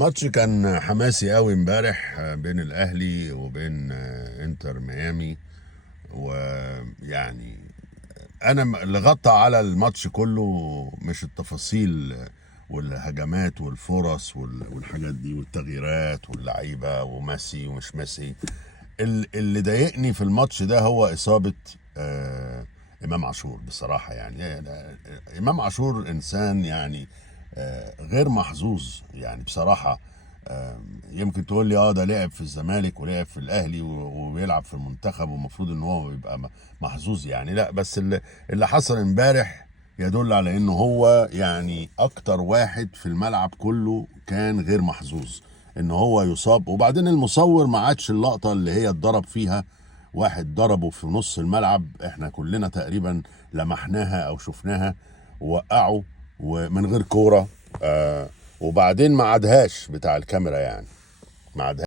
ماتش كان حماسي قوي امبارح بين الاهلي وبين انتر ميامي. ويعني انا اللي غطى على الماتش كله مش التفاصيل والهجمات والفرص والحاجات دي والتغييرات واللعيبه وميسي ومش ميسي. اللي ضايقني في الماتش ده هو اصابه امام عاشور بصراحه. يعني امام عاشور انسان يعني غير محظوظ يعني بصراحه. يمكن تقول لي ده لعب في الزمالك ولعب في الاهلي وبيلعب في المنتخب ومفروض ان هو يبقى محظوظ يعني. لا، بس اللي حصل امبارح يدل على انه هو يعني اكتر واحد في الملعب كله كان غير محظوظ ان هو يصاب. وبعدين المصور ما عادش اللقطة اللي هي اتضرب فيها، واحد ضربه في نص الملعب، احنا كلنا تقريبا لمحناها او شفناها، ووقعه ومن غير كورة. وبعدين ما عادهاش بتاع الكاميرا يعني، ما عادهاش.